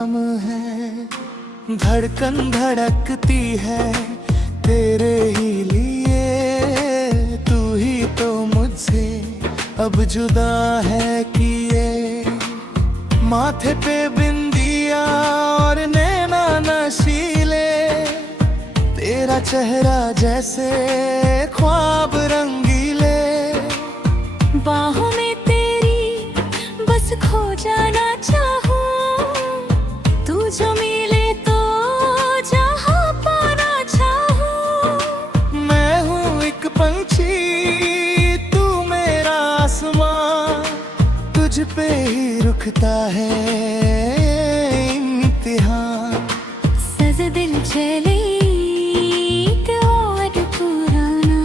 हम है, धड़कन धड़कती है तेरे ही लिए। तू ही तो मुझसे अब जुदा है किए। माथे पे बिंदिया और नैना नशीले, तेरा चेहरा जैसे ख्वाब रंगीले। बाहों में तेरी बस खो जाना चाहूं, तू जो मिले तो जहां पाना चाहूं। मैं हूँ एक पंछी, तू मेरा आसमां, तुझ पे ही रुकता है इम्तिहान। सज दिल चले एक और पुराना,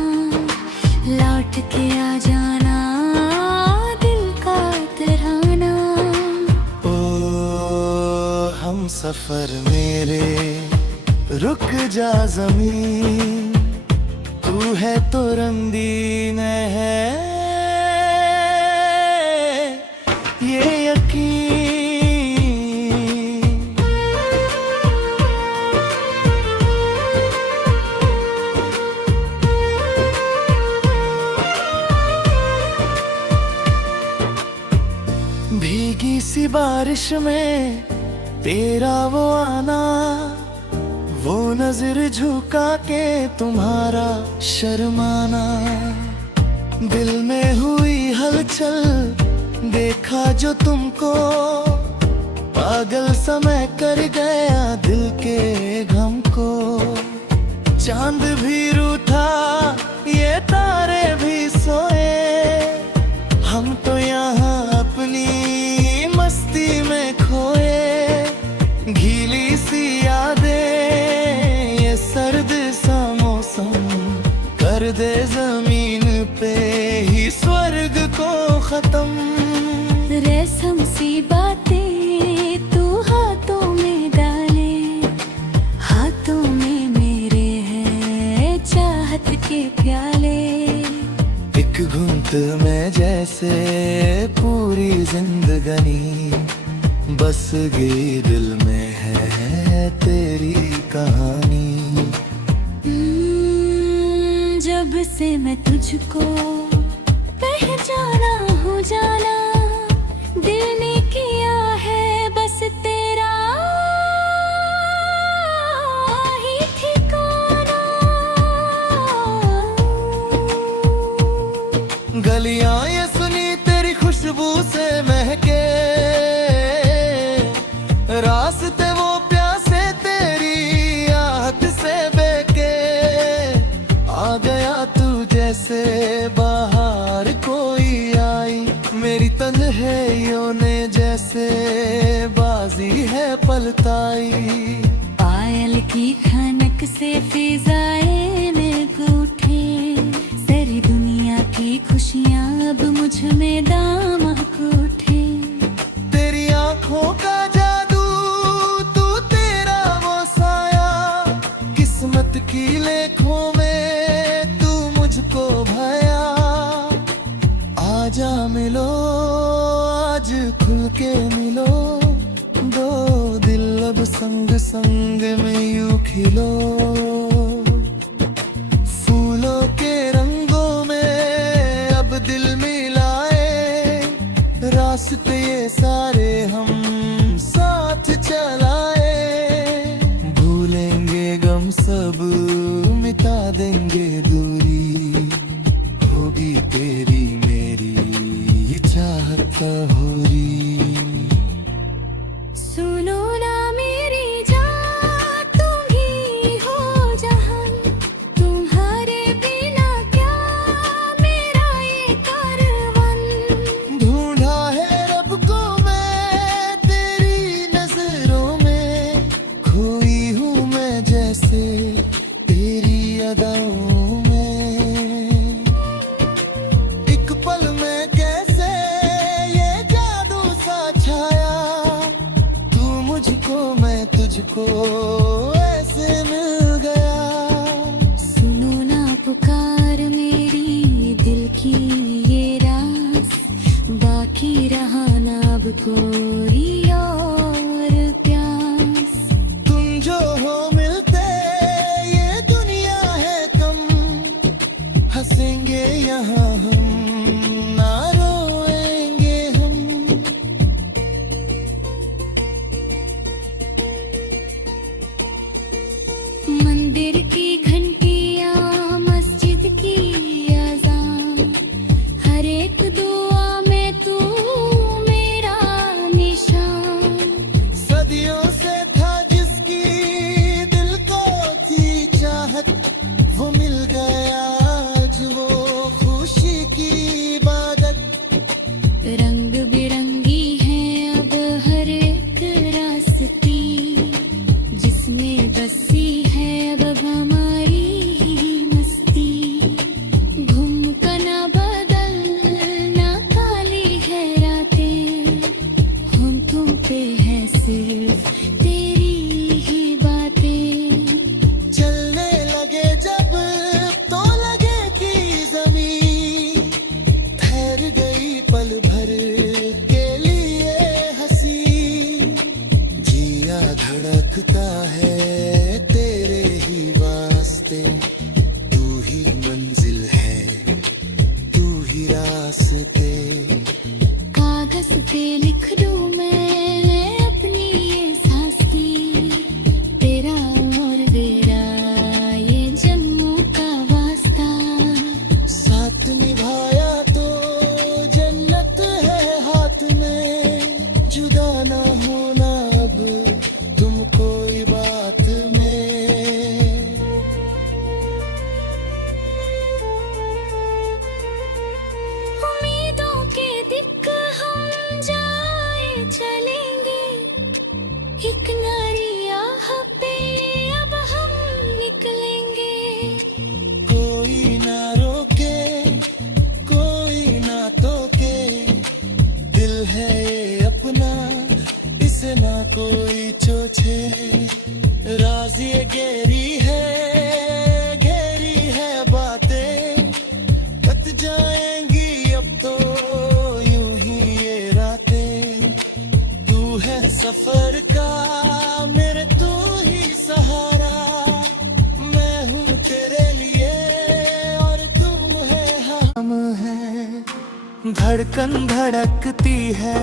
लौट के आ जाना दिल का तराना। ओ हम सफर मेरे रुक जा ज़मीन, तू है तो रंगीन है ये यकीन। भीगी सी बारिश में तेरा वो आना, वो नजर झुका के तुम्हारा शर्माना। दिल में हुई हलचल देखा जो तुमको, पागल सा मैं कर गया दिल के गम को। चांद भी रूठा ये तारे भी सोए, हम तो यहाँ अपनी मस्ती में खोए। गीली सी यादें ये सर्द सा मौसम, कर दे जमीन पे ही स्वर्ग को खत्म। रेशम सी बातें तू हाथों में डाले, हाथों में मेरे हैं चाहत के प्याले। एक घूंट में जैसे पूरी जिंदगानी बस गई, दिल में है तेरी कहानी। जब से मैं तुझको पहचाना हूँ जाना, दिल ने किया है बस तेरा ही ठिकाना। गलियां ये सुनी तेरी खुशबू से महके, रास्ते वो प्यासे तेरी आहट से बेके। आ गया तू जैसे बाहर कोई आई, मेरी तन्हाइयों ने जैसे बाजी है पलटाई। पायल की खनक से फिजाएं में उठे, सारी दुनिया की खुशियां अब मुझ में दामक उठे। तेरी आंखों का जादू, तू तेरा वो साया, किस्मत की लेखों में तू मुझको भाया। आजा मिलो आज खुल के मिलो, दो दिल अब संग संग में यूं खिलो। फूलों के रंगों में अब दिल मिलाए, रास्ते ये सारे हम साथ चलाए। भूलेंगे गम सब मिटा देंगे दूरी, होगी तेरी मेरी ये चाहत होरी। सुनो ना मेरी जान, तुम ही हो जहान, तुम्हारे बिना क्या मेरा ये कारवां। ढूंढा है रब को मैं तेरी नजरों में, खोई हूँ मैं जैसे तेरी अदाओं में। एक पल में कैसे ये जादू सा छाया, तू मुझको मैं तुझको ऐसे मिल गया। सुनो ना पुकार मेरी दिल की ये रास, बाकी रहा ना अब कोई और प्यार। मंदिर की घंटियां, मस्जिद की अज़ान, हर एक दुआ में तू मेरा निशान। सदियों से था जिसकी दिल को थी चाहत, वो मिल गया आज वो खुशी की इबादत। रंग बिरंगी है अब हर एक रास्ती, जिसमें बसी है अब हमारी ही मस्ती। घूमकना बदलना काली है रातें, हम तुम पे है सिर्फ तेरी ही बातें। चलने लगे जब तो लगे कि जमीन ठहर गई पल भर के लिए हंसी। जिया धड़कता है तेरे ही वास्ते, तू ही मंजिल है तू ही रास्ते। कागज पे लिख दूं मैं अपनी ये सास्ती, तेरा और मेरा ये जन्मों का वास्ता। साथ निभाया तो जन्नत है हाथ में, जुदा ना होना अब तुम कोई बात में। उम्मीदों के दिक हम जाए चलेंगे, एक नारी आह पे अब हम निकलेंगे। कोई ना रोके कोई ना टोके, दिल है ये अपना इसे ना कोई चोचे। राज ये गहरी है बातें, कट जाएंगी अब तो यूं ही ये रातें। तू है सफर का मेरे तू ही सहारा, मैं हूँ तेरे लिए और तू है हम है। धड़कन धड़कती है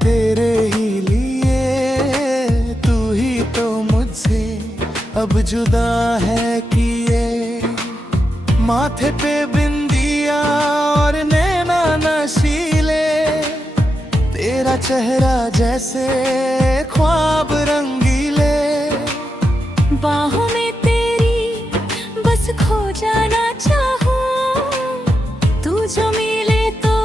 तेरे ही लिए, तू ही तो मुझसे अब जुदा है किए। माथे पे बिंदिया और नैना नशीले, तेरा चेहरा जैसे ख्वाब रंगीले। बाहों में तेरी बस खो जाना चाहूं, तू जो मिले तो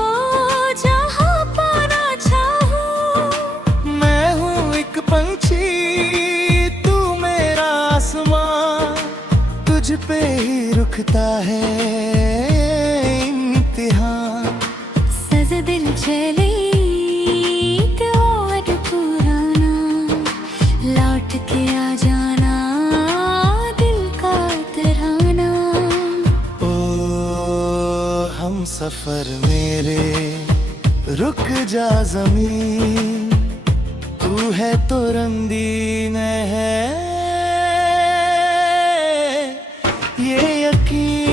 जहां पाना चाहूं। मैं हूँ एक पंछी तू मेरा आसमां, तुझ पे ही रुकता है इम्तिहान। सज दिल चले एक और पुराना, लौट के आ जाना दिल का तराना। ओ हम सफर मेरे रुक जा जमीन, तू है तो रंगीन है ये यकीन।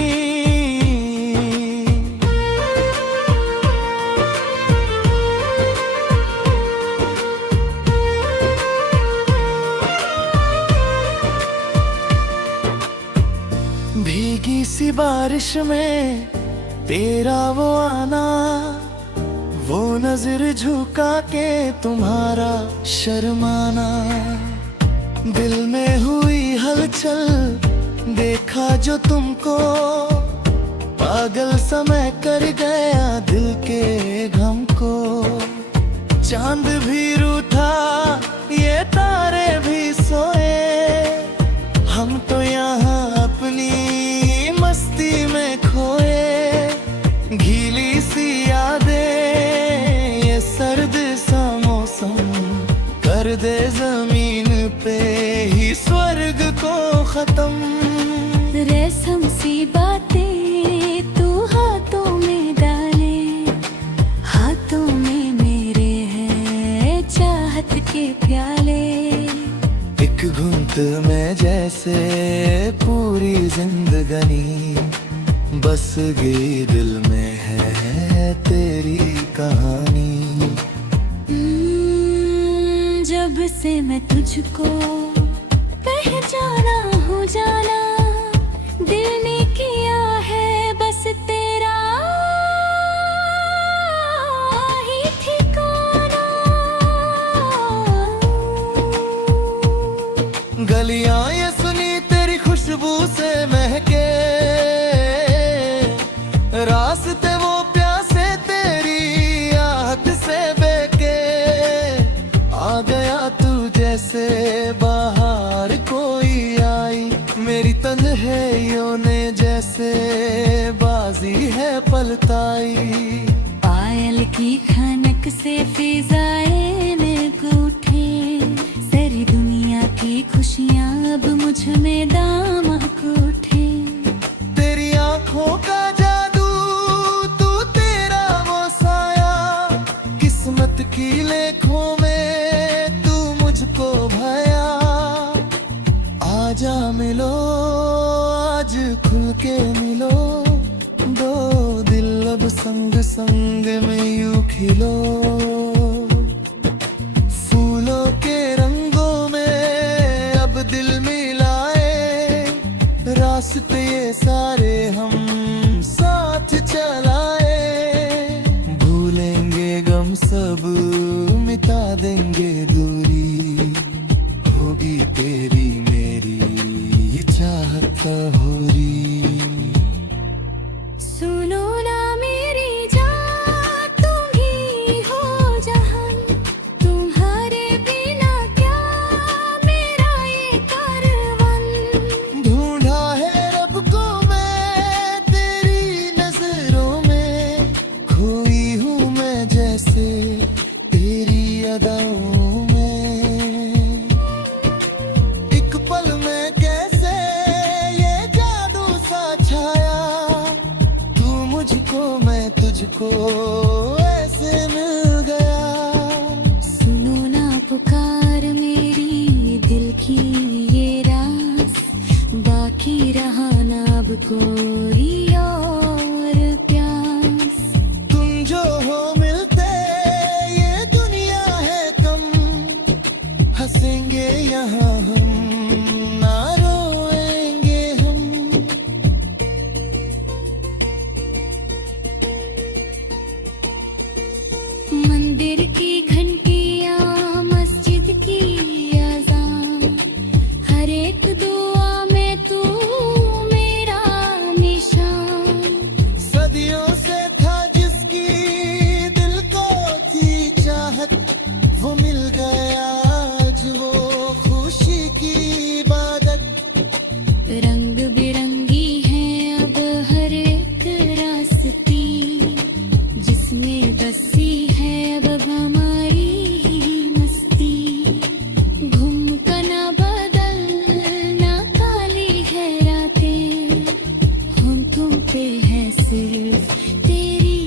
भीगी सी बारिश में तेरा वो आना, वो नजर झुका के तुम्हारा शर्माना। दिल में हुई हलचल देखा जो तुमको, पागल सा मैं कर गया दिल के गम को। चांद भी रूठा ये तारे भी सोए, हम तो यहाँ अपनी मस्ती में खोए। गीली सी यादें ये सर्द सा मौसम, कर दे जमीन पे ही स्वर्ग को खत्म। रेशम सी बातें तू हाथों में डाले, हाथों में मेरे हैं चाहत के प्याले। एक घूंट में जैसे पूरी जिंदगानी बस गई, दिल में है तेरी कहानी। जब से मैं तुझको पहचाना हूँ जाना दिल ने किया है बस तेरा ही ठिकाना। गलियां ये सुनी तेरी खुशबू से महके, रास्ते वो प्यासे तेरी आहट से बेके। आ गया तू जैसे बाहर कोई आई, मेरी तन्हाइयों ने जैसे बाजी है पलटाई। पायल की खनक से फिजाएं मिलक उठे, सारी दुनिया की खुशियां अब मुझ में दामक उठे। तेरी आंखों का जादू, तू तेरा वो साया, किस्मत की लेखों में तू मुझको भाया। आजा मिलो आज खुल के मिलो, दो दिल अब संग संग में यूं खिलो। फूलों के रंगों में अब दिल मिलाए, रास्ते ये सारे हम साथ चलाए। भूलेंगे गम सब मिटा देंगे दूरी, होगी तेरी मेरी ये चाहत होरी। सुनो ना मेरी जान, तुम ही हो जहान, तुम्हारे बिना क्या मेरा ये कारवां। ढूंढा है रब को मैं तेरी नजरों में, खोई हूँ मैं जैसे तेरी अदाओं में। एक पल में कैसे ये जादू सा छाया, तू मुझको मैं तुझको ऐसे मिल गया। सुनो ना पुकार मेरी दिल की ये रास, बाकी रहा ना अब कोई और प्यास। तुम जो हो मिलते ये दुनिया है कम, हंसेंगे यहाँ हम ना रोएंगे हम। मंदिर की घंटियां मस्जिद की अज़ान, हर एक दुआ में तू मेरा निशान। सदियों से था जिसकी दिल को थी चाहत, वो मिल गया आज वो खुशी की इबादत। रंग बिरंगी है अब हर एक रास्ती, जिसमें बसी है अब हमारी ही मस्ती। घूम का ना बदल ना काली है रातें, हम तुम पे है सिर्फ तेरी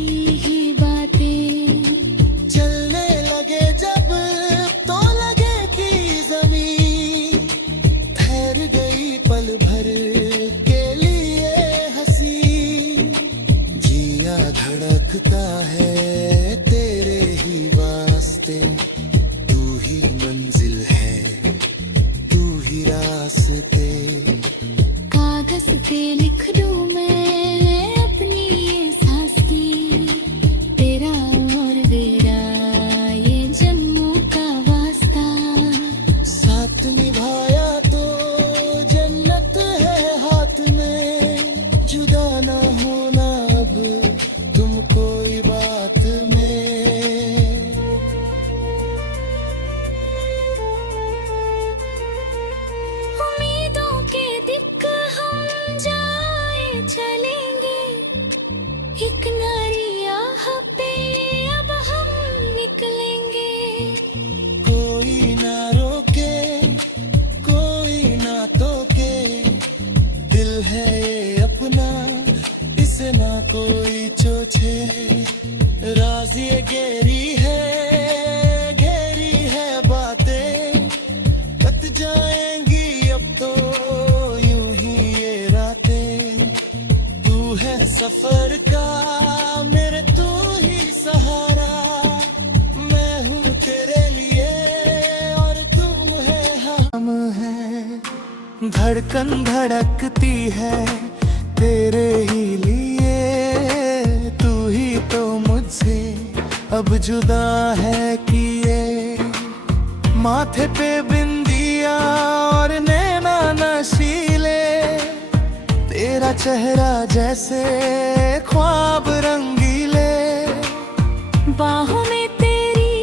ही बातें। चलने लगे जब तो लगे कि जमीन ठहर गई पल भर के लिए हंसी। जिया धड़कता है तेरे ही वास्ते, तू ही मंजिल है तू ही रास्ते। कागज पे लिख दूं मैं अपनी ये सास्ती, तेरा और मेरा ये जन्मों का वास्ता। साथ निभाया तो जन्नत है हाथ में, जुदा ना होना अब तुम कोई बात में। उम्मीदों के दिक हम जाए चलेंगे, एक नारी आह पे अब हम निकलेंगे। कोई ना रोके कोई ना टोके, दिल है ये अपना इसे ना कोई चोचे। राज ये गहरी है बातें, कट जाएंगी अब तो यूं ही ये रातें। तू है सफर का मेरे तू ही सहारा, मैं हूँ तेरे लिए और तू है हम है। धड़कन धड़कती है तेरे ही लिए, तू ही तो मुझसे अब जुदा है किए। माथे पे बिंदिया और नैना नशीले, तेरा चेहरा जैसे ख्वाब रंगीले। बाहों में तेरी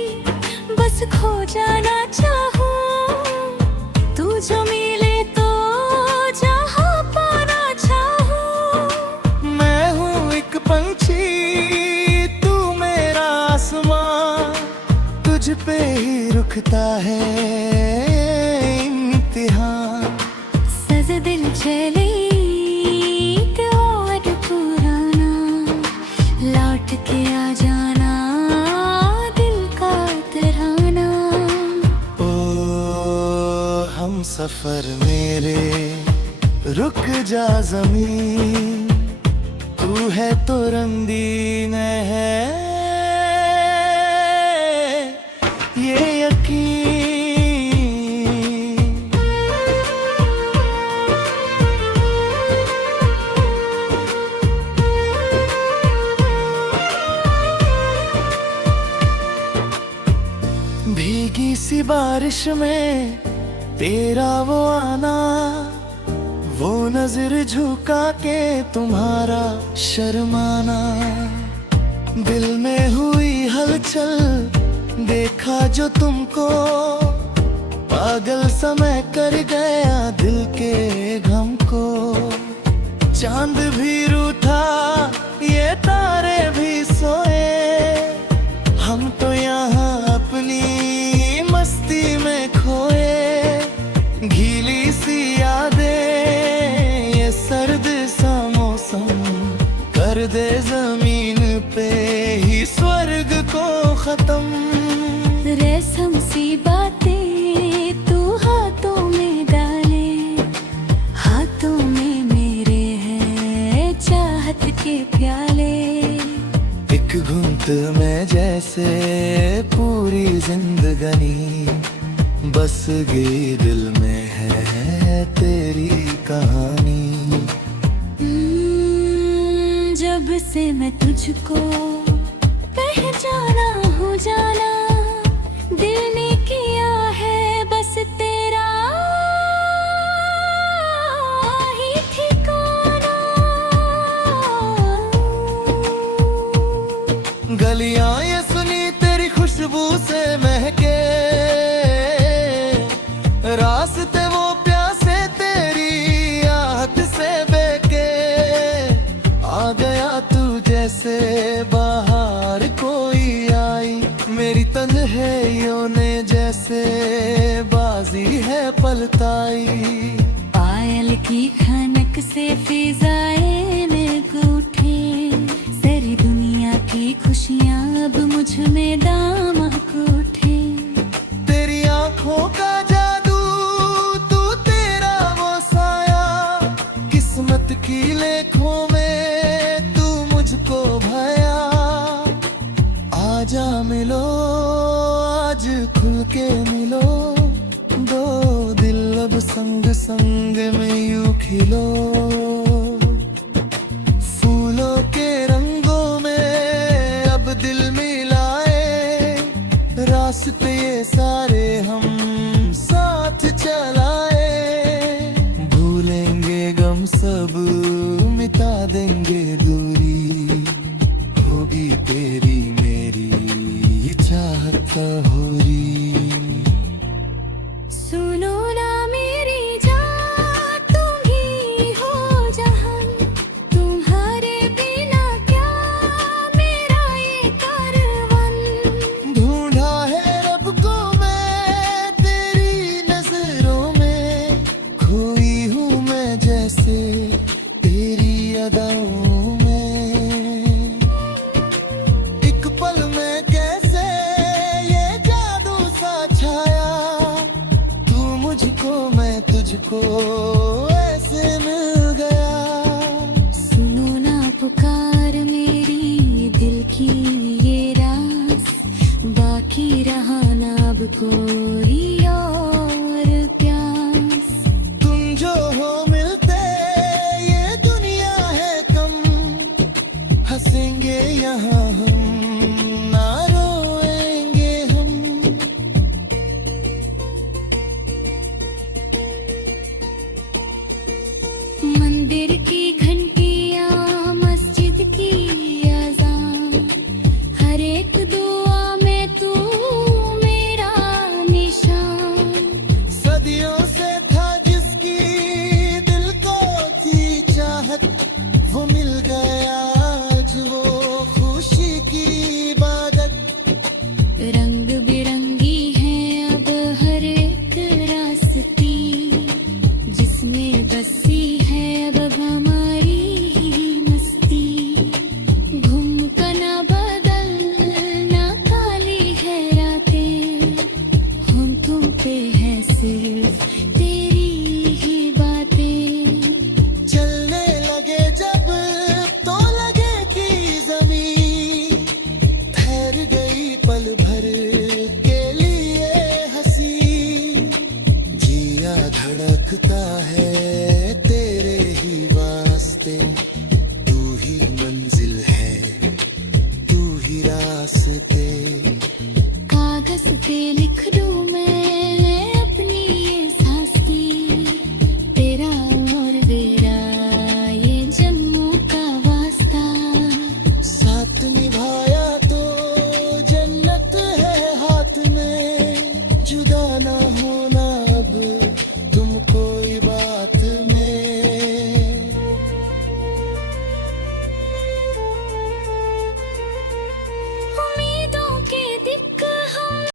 बस खो जाना चाहूं, तू जो मिले तो जहां पाना चाहूं। मैं हूँ एक पंछी, तू मेरा आसमां, तुझ पे ही रुकता है इम्तिहान। सज दिल चले और पुराना, लौट के आ जाना दिल का तराना। ओ हम सफर मेरे रुक जा ज़मीं, तू है तो रंगीन है ये यकीन। भीगी सी बारिश में तेरा वो आना, वो नजर झुका के तुम्हारा शर्माना। दिल में हुई हलचल देखा जो तुमको, पागल सा मैं कर गया दिल के गम को। चांद भी रूठा ये तारे भी सोए, हम तो यहाँ अपनी मस्ती में खोए। गीली सी यादें ये सर्द सा मौसम, कर दे जमीन पे ही स्वर्ग को खत्म। रेशम सी बातें तू हाथों में डाले, हाथों में मेरे हैं चाहत के प्याले। एक घूंट में जैसे पूरी जिंदगानी बस गई, दिल में है तेरी कहानी। जब से मैं तुझको पहचाना हूँ जाना, दिल ने किया है बस तेरा ही ठिकाना। गलियां ये सुनी तेरी खुशबू से महके, रास्ते वो प्यासे तेरी आहट से बेके। आ गया तू जैसे बाहर कोई आई, मेरी तन्हाइयों ने जैसे बाजी है पलटाई। पायल की खनक से फिजाएं में उठे, सारी दुनिया की खुशियां अब मुझ में दामक उठे। तेरी आंखों का जादू, तू तेरा वो साया, किस्मत की लेखों में तू मुझको भाया। आजा मिलो आज खुल के मिलो, दो दिल अब संग संग में यूं खिलो। फूलों के रंगों में अब दिल मिलाए, रास्ते ये सारे हम साथ चलाए। भूलेंगे गम सब मिटा देंगे दूरी, होगी तेरी मेरी चाहत होरी। सुनो ना मेरी जान, तुम ही हो जहान, तुम्हारे बिना क्या मेरा ये कारवां। ढूंढा है रब को मैं तेरी नजरों में, खोई हूँ मैं जैसे तेरी अदाओं में। एक पल में कैसे ये जादू सा छाया, तू मुझको मैं तुझको ऐसे मिल गया। सुनो ना पुकार मेरी दिल की ये रास, बाकी रहा ना अब कोई और प्यास। तुम जो सदियों से था जिसकी दिल को थी चाहत, वो मिल गया आज वो खुशी की इबादत। रंग बिरंगी है अब हर एक रास्ती, जिसमें बसी है अब हमारी ही मस्ती। घुमकना बदलना काली है रातें, हम तुम पे है सिर्फ तेरी ही बातें। चलने लगे जब तो लगे कि जमीन ठहर गई पल भर के लिए हंसी। जिया धड़कता है